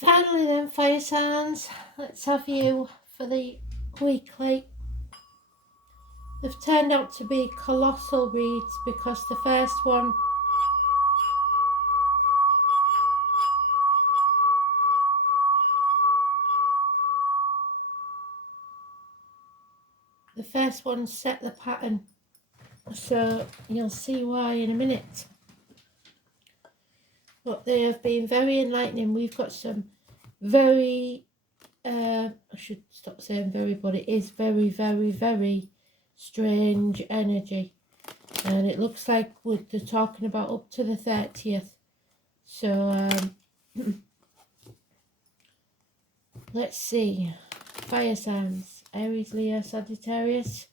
Finally then, fire signs, let's have you for the weekly. They've turned out to be colossal reads because the first one set the pattern, so you'll see why in a minute. But they have been very enlightening. We've got some very I should stop saying very, but it is very, very, very strange energy, and it looks like they're talking about up to the 30th. So let's see. Fire signs: Aries, Leo, Sagittarius.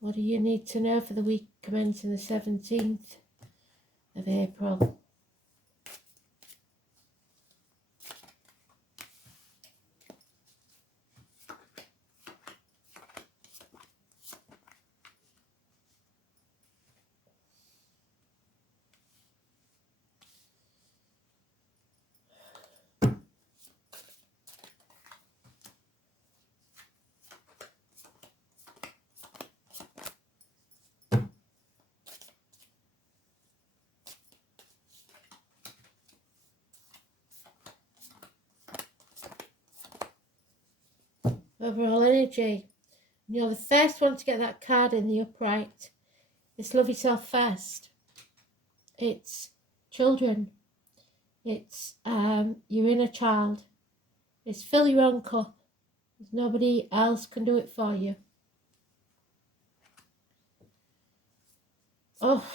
What do you need to know for the week commencing the 17th of April? Overall energy. You're the first one to get that card in the upright. It's love yourself first. It's children. It's your inner child. It's fill your own cup. Nobody else can do it for you. Oh,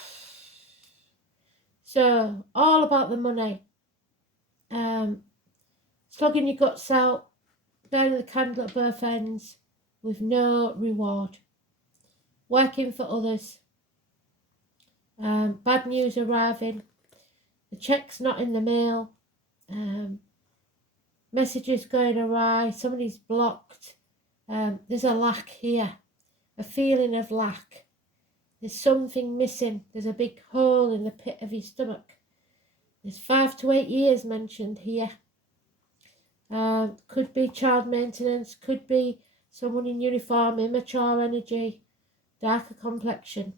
so all about the money. Slugging your guts out, burning the candle at both ends with no reward. Working for others. Bad news arriving. The check's not in the mail. Messages going awry. Somebody's blocked. There's a lack here. A feeling of lack. There's something missing. There's a big hole in the pit of your stomach. There's 5 to 8 years mentioned here. Could be child maintenance. Could be someone in uniform, immature energy, darker complexion.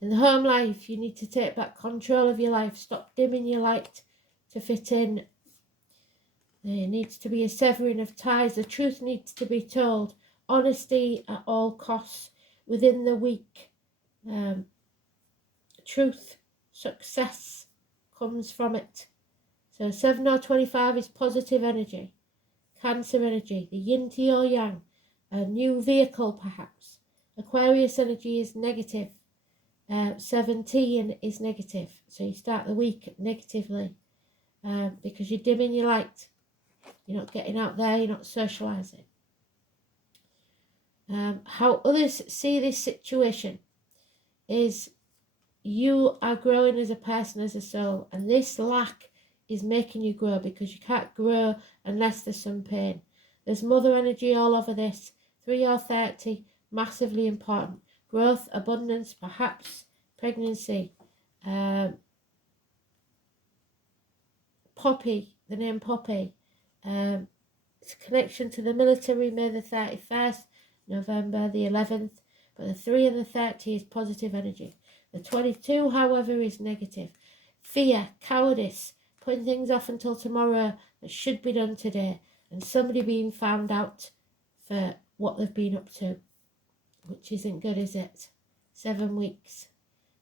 In the home life, you need to take back control of your life. Stop dimming your light to fit in. There needs to be a severing of ties. The truth needs to be told. Honesty at all costs within the week. Truth, success comes from it. So 7 or 25 is positive energy. Cancer energy, the yin to your yang. A new vehicle perhaps. Aquarius energy is negative. 17 is negative. So you start the week negatively because you're dimming your light. You're not getting out there. You're not socialising. How others see this situation is you are growing as a person, as a soul, and this lack is making you grow because you can't grow unless there's some pain. There's mother energy all over this. 3 or 30, massively important. Growth, abundance, perhaps pregnancy. Poppy, the name Poppy. It's a connection to the military, May the 31st, November the 11th. But the 3 and the 30 is positive energy. The 22, however, is negative. Fear, cowardice, putting things off until tomorrow that should be done today. And somebody being found out for what they've been up to. Which isn't good, is it? 7 weeks.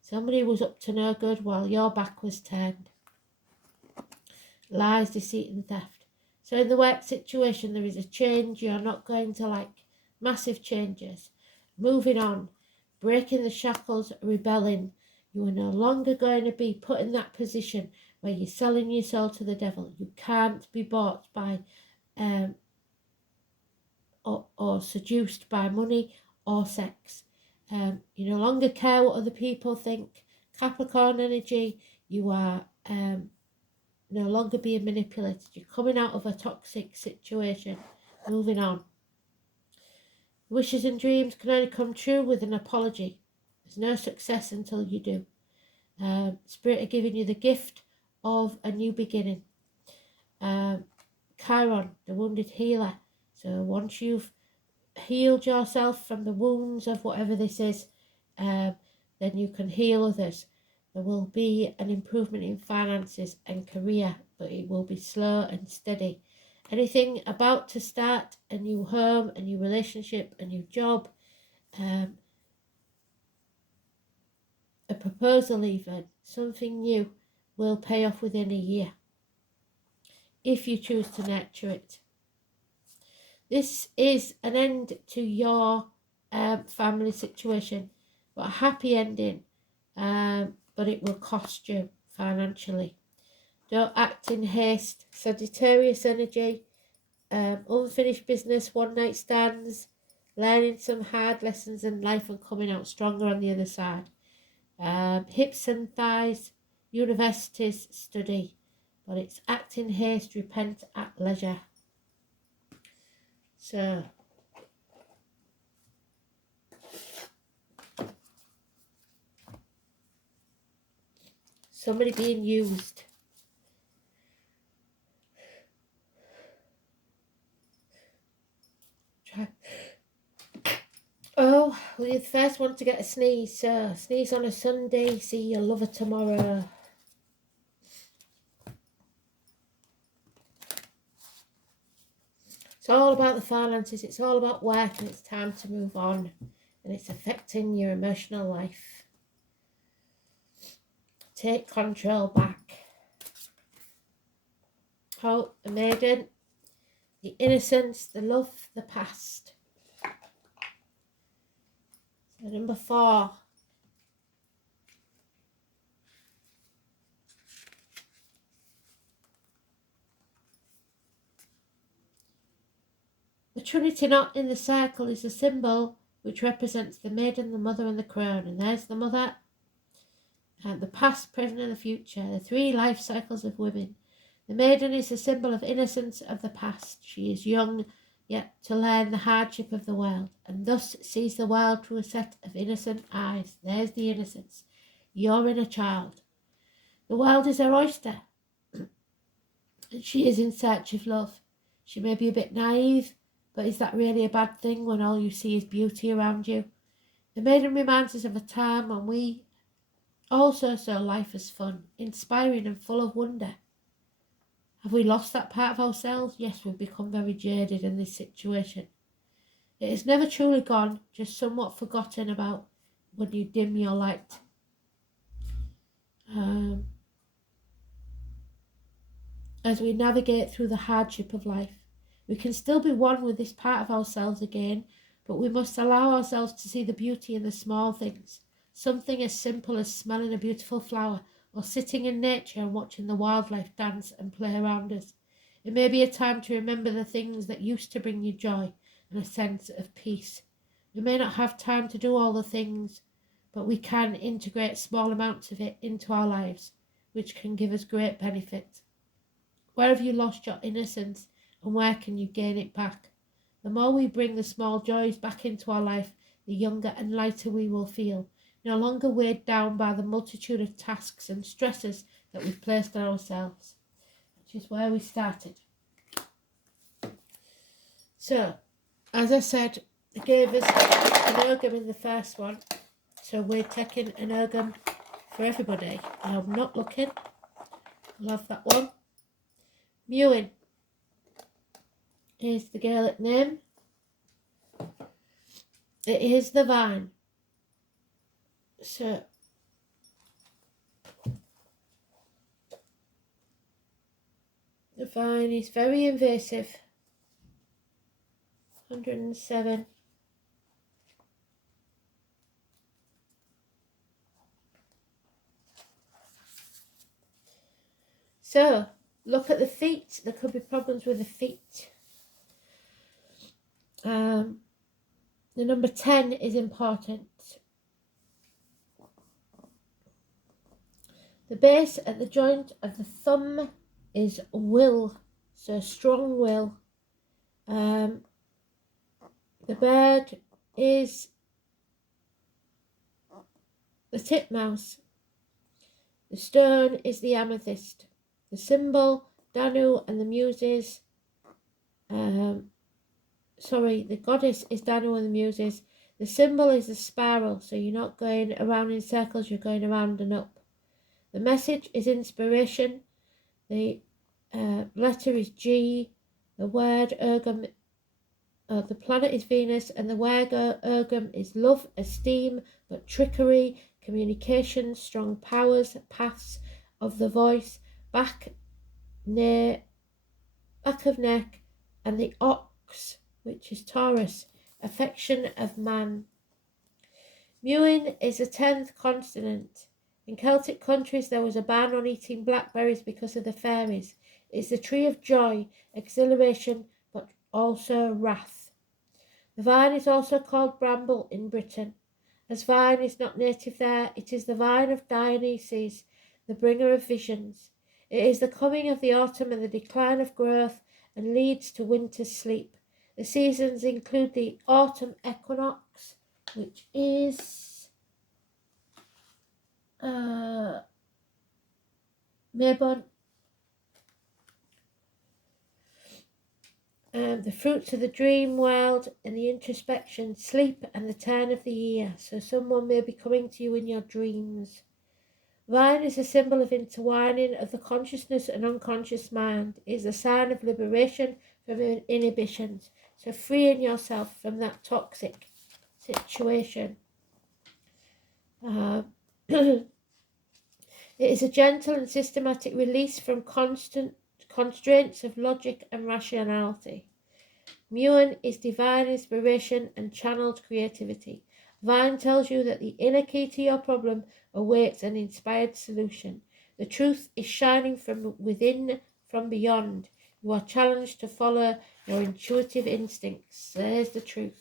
Somebody was up to no good while your back was turned. Lies, deceit and theft. So in the work situation, there is a change you're not going to like. Massive changes. Moving on. Breaking the shackles, rebelling. You are no longer going to be put in that position where you're selling your soul to the devil. You can't be bought by or seduced by money or sex. You no longer care what other people think. Capricorn energy, you are no longer being manipulated. You're coming out of a toxic situation. Moving on. Wishes and dreams can only come true with an apology. There's no success until you do. Spirit are giving you the gift of a new beginning. Chiron, the wounded healer. So once you've healed yourself from the wounds of whatever this is, then you can heal others. There will be an improvement in finances and career, but it will be slow and steady. Anything about to start, a new home, a new relationship, a new job, a proposal even, something new, will pay off within a year if you choose to nurture it. This is an end to your family situation, but a happy ending, but it will cost you financially. Don't act in haste. Sagittarius energy, unfinished business, one night stands, learning some hard lessons in life and coming out stronger on the other side. Hips and thighs, universities, study, but it's act in haste, repent at leisure. So, somebody being used. Oh, well, you're the first one to get a sneeze. So, sneeze on a Sunday, see your lover tomorrow. It's all about the finances, it's all about work, and it's time to move on. And it's affecting your emotional life. Take control back. Oh, the maiden, the innocence, the love, the past. So number 4. The Trinity knot in the circle is a symbol which represents the maiden, the mother and the crown. And there's the mother, and the past, present and the future, the 3 life cycles of women. The maiden is a symbol of innocence of the past. She is young, yet to learn the hardship of the world, and thus sees the world through a set of innocent eyes. There's the innocence. Your inner child. The world is her oyster, and she is in search of love. She may be a bit naive, but is that really a bad thing when all you see is beauty around you? The maiden reminds us of a time when we also saw life as fun, inspiring and full of wonder. Have we lost that part of ourselves? Yes, we've become very jaded in this situation. It is never truly gone, just somewhat forgotten about when you dim your light. As we navigate through the hardship of life, we can still be one with this part of ourselves again, but we must allow ourselves to see the beauty in the small things. Something as simple as smelling a beautiful flower, or sitting in nature and watching the wildlife dance and play around us. It may be a time to remember the things that used to bring you joy and a sense of peace. We may not have time to do all the things, but we can integrate small amounts of it into our lives, which can give us great benefit. Where have you lost your innocence, and where can you gain it back? The more we bring the small joys back into our life, the younger and lighter we will feel, no longer weighed down by the multitude of tasks and stresses that we've placed on ourselves, which is where we started. So, as I said, I gave us an Ogum in the first one, so we're taking an Ogum for everybody. I'm not looking. I'll have that one. Mewing is the Gaelic name. It is the vine. So, the vine is very invasive. 107. So, look at the feet. There could be problems with the feet. The number 10 is important. The base at the joint of the thumb is will, so strong will. The bird is the titmouse. The stone is the amethyst. The symbol, Danu and the muses, the goddess is Danu and the Muses. The symbol is a spiral, so you're not going around in circles, you're going around and up. The message is inspiration. The letter is G. The word ergum, the planet is Venus, and the word ergum is love, esteem, but trickery, communication, strong powers, paths of the voice, back of neck, and the ox, which is Taurus, affection of man. Mewing is a 10th consonant. In Celtic countries there was a ban on eating blackberries because of the fairies. It's the tree of joy, exhilaration, but also wrath. The vine is also called bramble in Britain. As vine is not native there, it is the vine of Dionysus, the bringer of visions. It is the coming of the autumn and the decline of growth, and leads to winter's sleep. The seasons include the autumn equinox, which is Mabon. The fruits of the dream world and the introspection, sleep and the turn of the year. So someone may be coming to you in your dreams. Vine is a symbol of intertwining of the consciousness and unconscious mind. It is a sign of liberation from inhibitions. So freeing yourself from that toxic situation. It is a gentle and systematic release from constant constraints of logic and rationality. Mewing is divine inspiration and channeled creativity. Vine tells you that the inner key to your problem awaits an inspired solution. The truth is shining from within, from beyond. You are challenged to follow your intuitive instincts. There's the truth.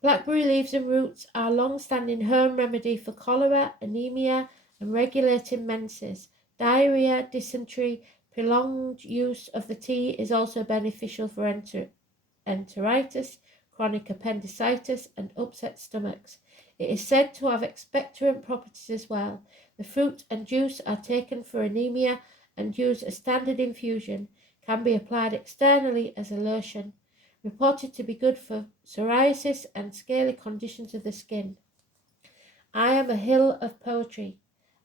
Blackberry leaves and roots are a long-standing home remedy for cholera, anemia, and regulating menses. Diarrhea, dysentery. Prolonged use of the tea is also beneficial for enteritis, chronic appendicitis, and upset stomachs. It is said to have expectorant properties as well. The fruit and juice are taken for anemia and used as standard infusion. Can be applied externally as a lotion. Reported to be good for psoriasis and scaly conditions of the skin. I am a hill of poetry.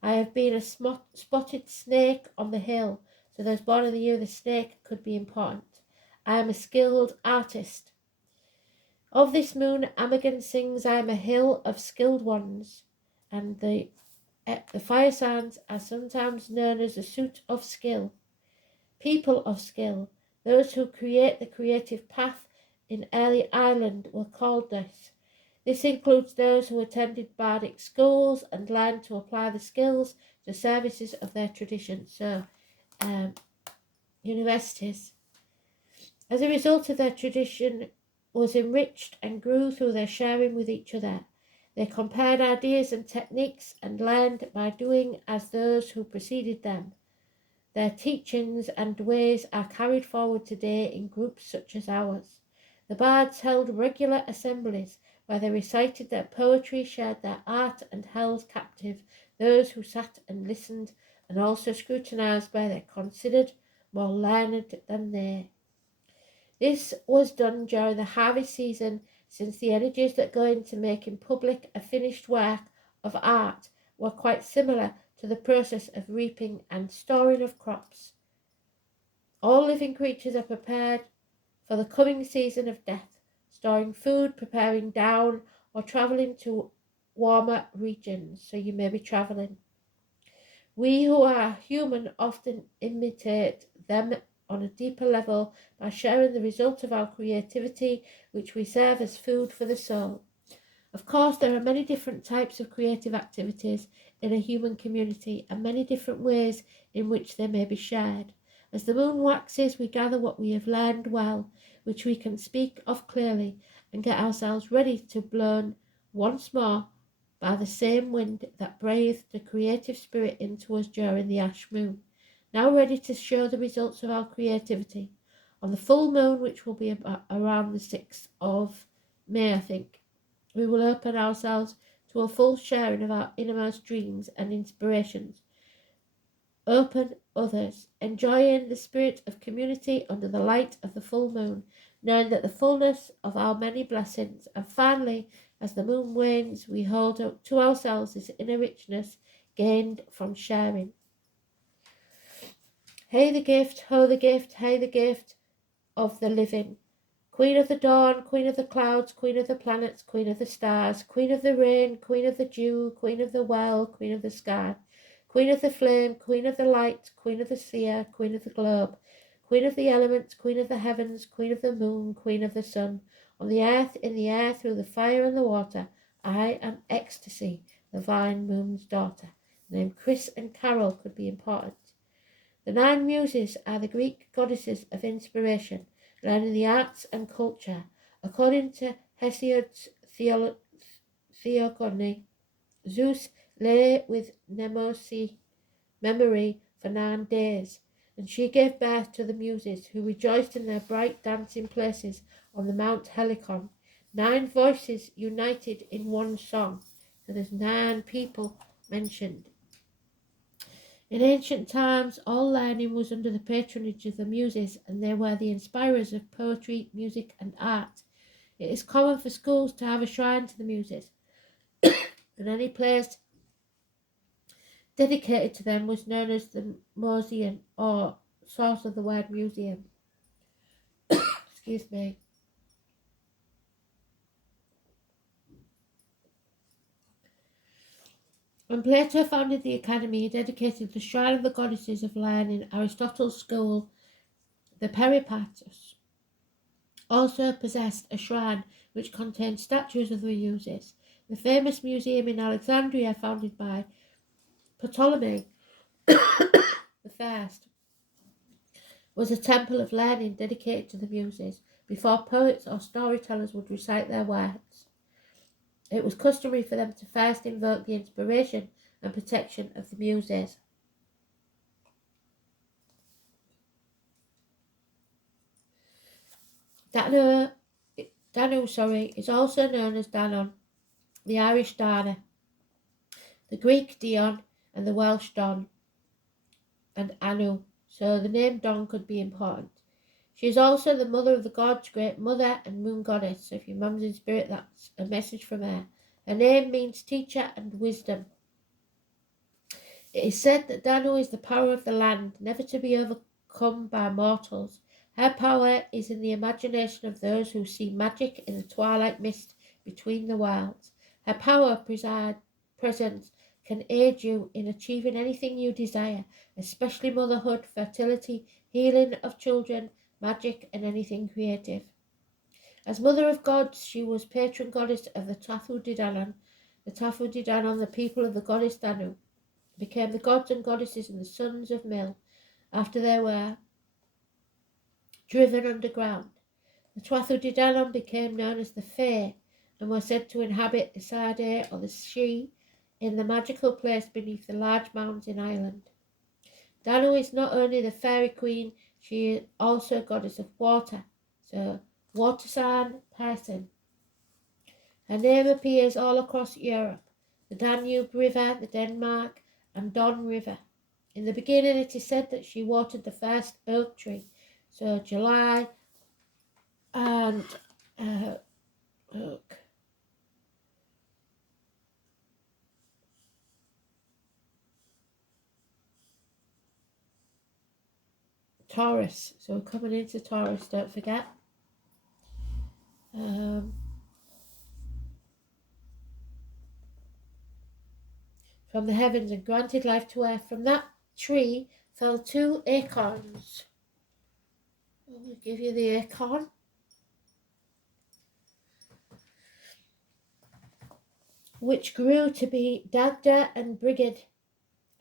I have been a spotted snake on the hill, so those born in the year of the snake could be important. I am a skilled artist. Of this moon, Amagan sings, I am a hill of skilled ones, and the fire signs are sometimes known as a suit of skill. People of skill, those who create the creative path in early Ireland were called this. This includes those who attended bardic schools and learned to apply the skills to services of their tradition, so universities. As a result of their tradition was enriched and grew through their sharing with each other. They compared ideas and techniques and learned by doing as those who preceded them. Their teachings and ways are carried forward today in groups such as ours. The bards held regular assemblies where they recited their poetry, shared their art, and held captive those who sat and listened, and also scrutinized by their considered more learned than they. This was done during the harvest season, since the energies that go into making public a finished work of art were quite similar to the process of reaping and storing of crops. All living creatures are prepared for the coming season of death, storing food, preparing down, or travelling to warmer regions, so you may be travelling. We who are human often imitate them on a deeper level by sharing the result of our creativity, which we serve as food for the soul. Of course, there are many different types of creative activities in a human community and many different ways in which they may be shared. As the moon waxes, we gather what we have learned well, which we can speak of clearly, and get ourselves ready to blown once more by the same wind that breathed the creative spirit into us during the ash moon. Now ready to show the results of our creativity. On the full moon, which will be around the 6th of May, I think, we will open ourselves to a full sharing of our innermost dreams and inspirations. Open others, enjoying the spirit of community under the light of the full moon, knowing that the fullness of our many blessings, and finally, as the moon wanes, we hold up to ourselves this inner richness gained from sharing. Hey the gift, ho the gift, hey the gift of the living. Queen of the dawn, queen of the clouds, queen of the planets, queen of the stars, queen of the rain, queen of the dew, queen of the well, queen of the sky, queen of the flame, queen of the light, queen of the seer, queen of the globe, queen of the elements, queen of the heavens, queen of the moon, queen of the sun, on the earth, in the air, through the fire and the water, I am ecstasy, the vine moon's daughter. The name Chris and Carol could be important. The 9 muses are the Greek goddesses of inspiration, learning the arts and culture. According to Hesiod's Theogony, Zeus lay with Nemesis memory for 9 days, and she gave birth to the muses, who rejoiced in their bright dancing places on the Mount Helicon. 9 voices united in one song. So there's 9 people mentioned. In ancient times, all learning was under the patronage of the muses, and they were the inspirers of poetry, music, and art. It is common for schools to have a shrine to the muses, and any place dedicated to them was known as the Museum, or source of the word museum. Excuse me. When Plato founded the academy, he dedicated the shrine of the goddesses of learning. Aristotle's school, the Peripatus, also possessed a shrine which contained statues of the muses. The famous museum in Alexandria, founded by Ptolemy the First, was a temple of learning dedicated to the muses, before poets or storytellers would recite their works. It was customary for them to first invoke the inspiration and protection of the muses. Danu is also known as Danon, the Irish Dana, the Greek Dion, and the Welsh Don, and Anu, so the name Don could be important. She is also the mother of the gods, great mother and moon goddess, so if your mum's in spirit, that's a message from her. Her name means teacher and wisdom. It is said that Danu is the power of the land, never to be overcome by mortals. Her power is in the imagination of those who see magic in the twilight mist between the worlds. Her power presence can aid you in achieving anything you desire, especially motherhood, fertility, healing of children, magic, and anything creative. As mother of gods, she was patron goddess of the Tathu Didanon. The Tathu Didanon, the people of the goddess Danu, became the gods and goddesses and the sons of Mil after they were driven underground. The Tuatha De Danann became known as the Fae and were said to inhabit the Sade or the She in the magical place beneath the large mounds in Ireland. Danu is not only the fairy queen, she is also a goddess of water, so water-sign person. Her name appears all across Europe, the Danube River, the Denmark, and Don River. In the beginning, it is said that she watered the first oak tree, so July and oak. Taurus, so we're coming into Taurus, don't forget. From the heavens and granted life to earth. From that tree fell 2 acorns. I'll give you the acorn. Which grew to be Dagda and Brigid.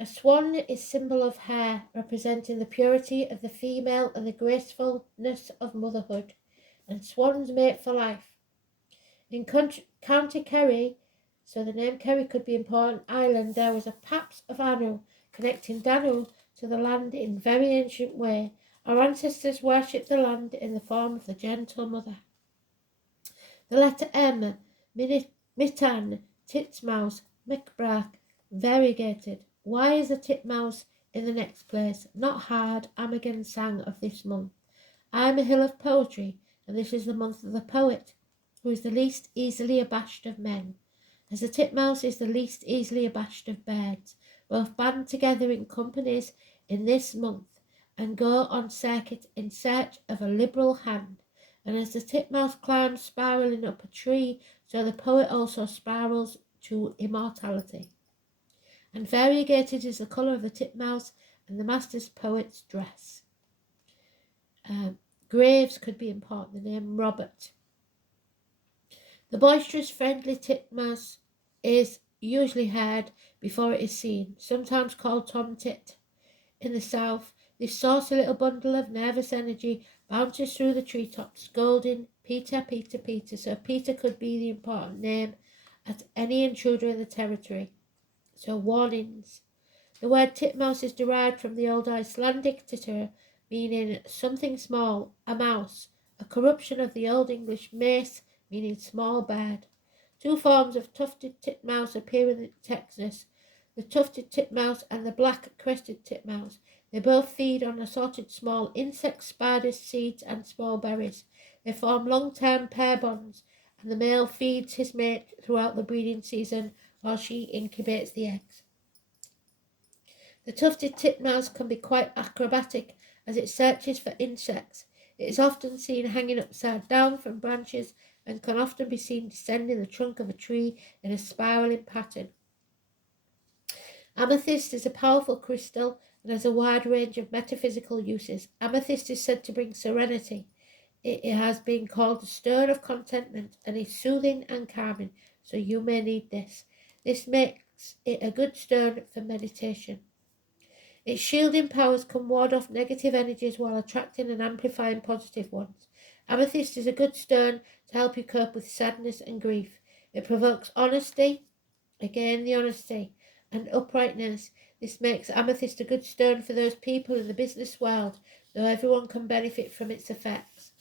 A swan is symbol of hair, representing the purity of the female and the gracefulness of motherhood, and swans mate for life. In County Kerry, so the name Kerry could be important, Ireland, there was a Paps of Anu, connecting Danu to the land in very ancient way. Our ancestors worshipped the land in the form of the gentle mother. The letter M, Mitan, titmouse, mcbrack, variegated. Why is a titmouse in the next place? Not hard, Amagen sang of this month. I'm a hill of poetry, and this is the month of the poet, who is the least easily abashed of men. As the titmouse is the least easily abashed of birds, both band together in companies in this month, and go on circuit in search of a liberal hand. And as the titmouse climbs spiralling up a tree, so the poet also spirals to immortality. And variegated is the colour of the titmouse and the master poet's dress. Graves could be important, the name Robert. The boisterous, friendly titmouse is usually heard before it is seen, sometimes called Tom Tit. In the south, this saucy little bundle of nervous energy bounces through the treetops, scolding, Peter, Peter, Peter. So Peter could be the important name at any intruder in the territory. So warnings. The word titmouse is derived from the old Icelandic titter, meaning something small, a mouse, a corruption of the Old English mace, meaning small bird. Two forms of tufted titmouse appear in Texas, the tufted titmouse and the black-crested titmouse. They both feed on assorted small insects, spiders, seeds, and small berries. They form long-term pair bonds, and the male feeds his mate throughout the breeding season while she incubates the eggs. The tufted titmouse can be quite acrobatic as it searches for insects. It is often seen hanging upside down from branches and can often be seen descending the trunk of a tree in a spiraling pattern. Amethyst is a powerful crystal and has a wide range of metaphysical uses. Amethyst is said to bring serenity. It has been called the stone of contentment and is soothing and calming, so you may need this. This makes it a good stone for meditation. Its shielding powers can ward off negative energies while attracting and amplifying positive ones. Amethyst is a good stone to help you cope with sadness and grief. It provokes honesty, again the honesty, and uprightness. This makes amethyst a good stone for those people in the business world, though everyone can benefit from its effects.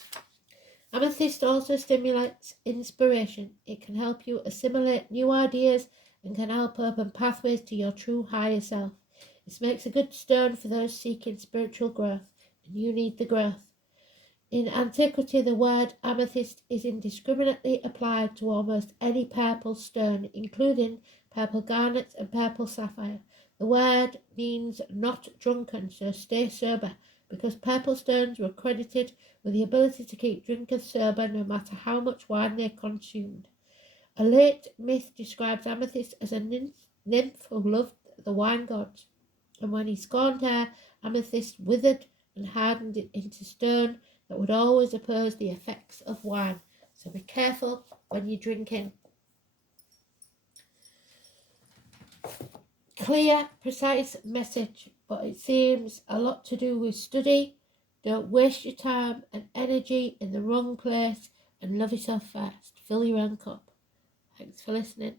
Amethyst also stimulates inspiration. It can help you assimilate new ideas and can help open pathways to your true higher self. This makes a good stone for those seeking spiritual growth, and you need the growth. In antiquity, the word amethyst is indiscriminately applied to almost any purple stone, including purple garnet and purple sapphire. The word means not drunken, so stay sober, because purple stones were credited with the ability to keep drinkers sober no matter how much wine they consumed. A late myth describes amethyst as a nymph who loved the wine gods, and when he scorned her, amethyst withered and hardened it into stone that would always oppose the effects of wine. So be careful when you're drinking. Clear, precise message, but it seems a lot to do with study. Don't waste your time and energy in the wrong place, and love yourself first. Fill your own cup. Thanks for listening.